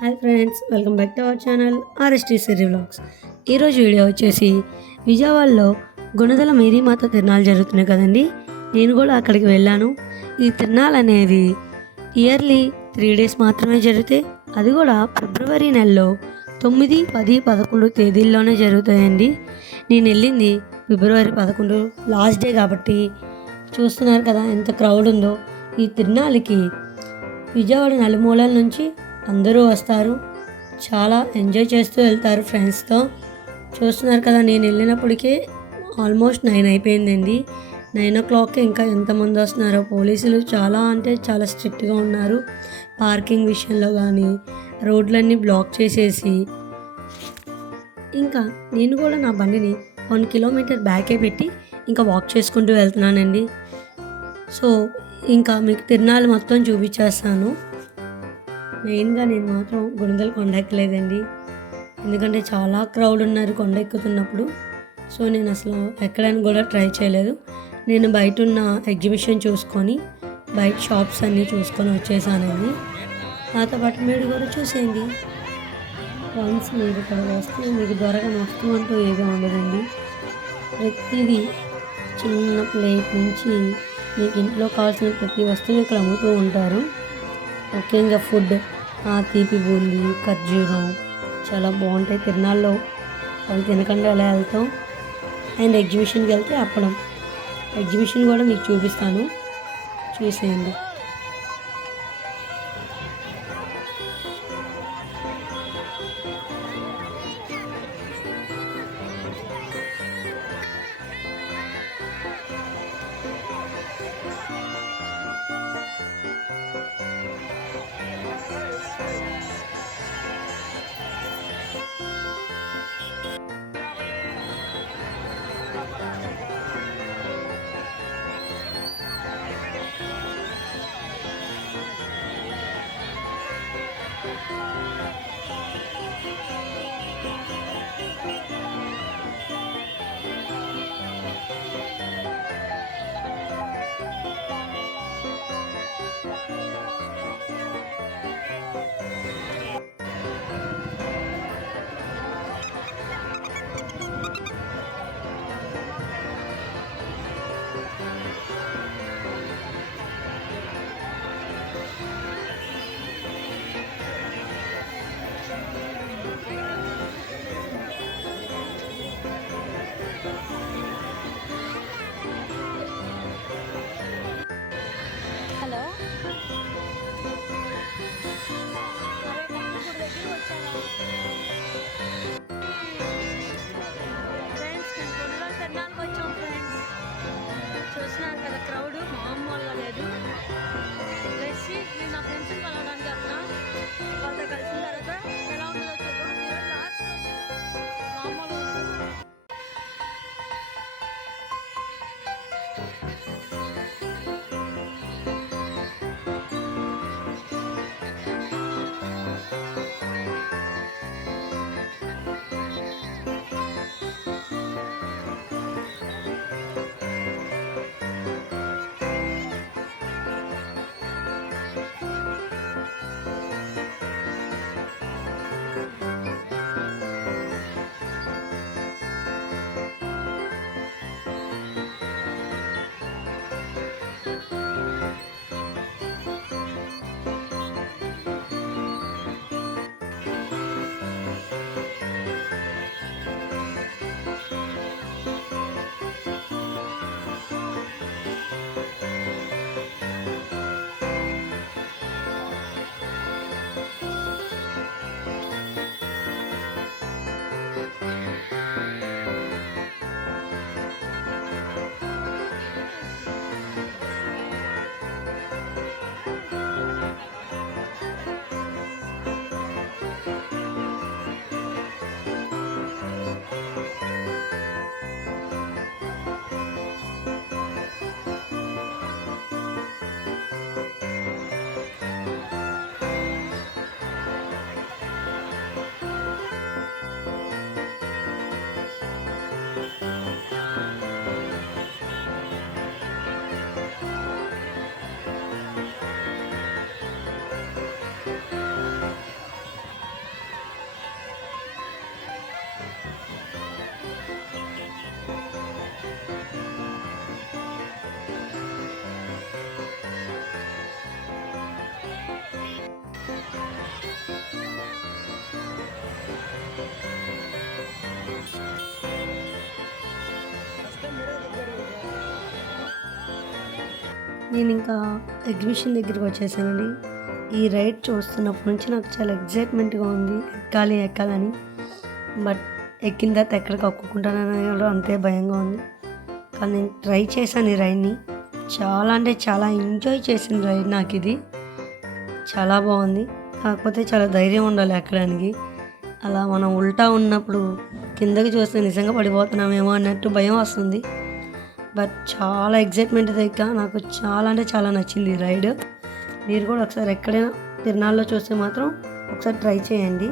Hi friends, welcome back to our channel RST Siri vlogs. ఈరోజు video వచ్చేసి విజయవాడలో గుణదల మేరీమాత తిరునాళ్ళు జరుగుతున్నాయి కదండి. నేను కూడా అక్కడికి వెళ్ళాను. ఈ తిరునాళ్ళు అనేవి ఇయర్లీ 3 days మాత్రమే జరుగుతాయి. అది కూడా ఫిబ్రవరి నెలలో 9, 10, 11 తేదీల్లోనే జరుగుతాయండి. నేను వెళ్ళింది ఫిబ్రవరి 11 లాస్ట్ డే కాబట్టి చూస్తున్నారు కదా ఎంత క్రౌడ్ ఉందో. ఈ తిరునాళ్ళకి విజయవాడ నలుమూలల నుంచి అందరూ వస్తారు. చాలా ఎంజాయ్ చేస్తూ వెళ్తారు ఫ్రెండ్స్తో. చూస్తున్నారు కదా, నేను వెళ్ళినప్పటికే ఆల్మోస్ట్ 9 అయిపోయిందండి. 9 o'clock ఇంకా ఎంతమంది వస్తున్నారో. పోలీసులు చాలా అంటే చాలా స్ట్రిక్ట్గా ఉన్నారు. పార్కింగ్ విషయంలో కానీ రోడ్లన్నీ బ్లాక్ చేసేసి, ఇంకా నేను కూడా నా బండిని 1 kilometer బ్యాకే పెట్టి ఇంకా వాక్ చేసుకుంటూ వెళ్తున్నానండి. సో ఇంకా మీకు తిరునాళ్ళు మొత్తం చూపించేస్తాను. మెయిన్గా నేను మాత్రం గుణదల కొండ ఎక్కలేదండి, ఎందుకంటే చాలా క్రౌడ్ ఉన్నారు కొండ ఎక్కుతున్నప్పుడు. సో నేను అసలు ఎక్కడానికి కూడా ట్రై చేయలేదు. నేను బయట ఉన్న ఎగ్జిబిషన్ చూసుకొని బయట షాప్స్ అన్నీ చూసుకొని వచ్చేసానండి. నాతో పాటు మీరు కూడా చూసేయండి. వన్స్ మీరు ఇక్కడ వస్తే మీకు దొరకని వస్తువు అంటూ ఏదో ఉండదండి. ప్రతిదీ చిన్న ప్లేట్ నుంచి మీకు ఇంట్లో కావాల్సిన ప్రతి వస్తువు ఇక్కడ అమ్ముతూ ఉంటారు. ముఖ్యంగా ఫుడ్, తీపి బూంది, ఖర్జూరం చాలా బాగుంటాయి తిరునాళ్ళలో. అవి తినకుండా ఎలా వెళ్తాం. అండ్ ఎగ్జిబిషన్కి వెళ్తే అప్పడం, ఎగ్జిబిషన్ కూడా మీకు చూపిస్తాను, చూసేయండి. నేను ఇంకా ఎగ్జిబిషన్ దగ్గరికి వచ్చేసానండి. ఈ రైడ్ చూస్తున్నప్పటి నుంచి నాకు చాలా ఎగ్జైట్మెంట్గా ఉంది, ఎక్కాలని. బట్ ఎక్కిన తర్వాత ఎక్కడ కక్కుకుంటానని కూడా అంతే భయంగా ఉంది. కానీ నేను ట్రై చేశాను ఈ రైడ్ని. చాలా అంటే చాలా ఎంజాయ్ చేసిన రైడ్ నాకు ఇది. చాలా బాగుంది. కాకపోతే చాలా ధైర్యం ఉండాలి ఎక్కడానికి. అలా మనం ఉల్టా ఉన్నప్పుడు కిందకి చూస్తే నిజంగా పడిపోతున్నామేమో అన్నట్టు భయం వస్తుంది. బట్ చాలా ఎగ్జైట్మెంట్ దగ్గర నాకు చాలా అంటే చాలా నచ్చింది ఈ రైడ్. మీరు కూడా ఒకసారి ఎక్కడైనా తిరునాళ్ళలో చూస్తే మాత్రం ఒకసారి ట్రై చేయండి.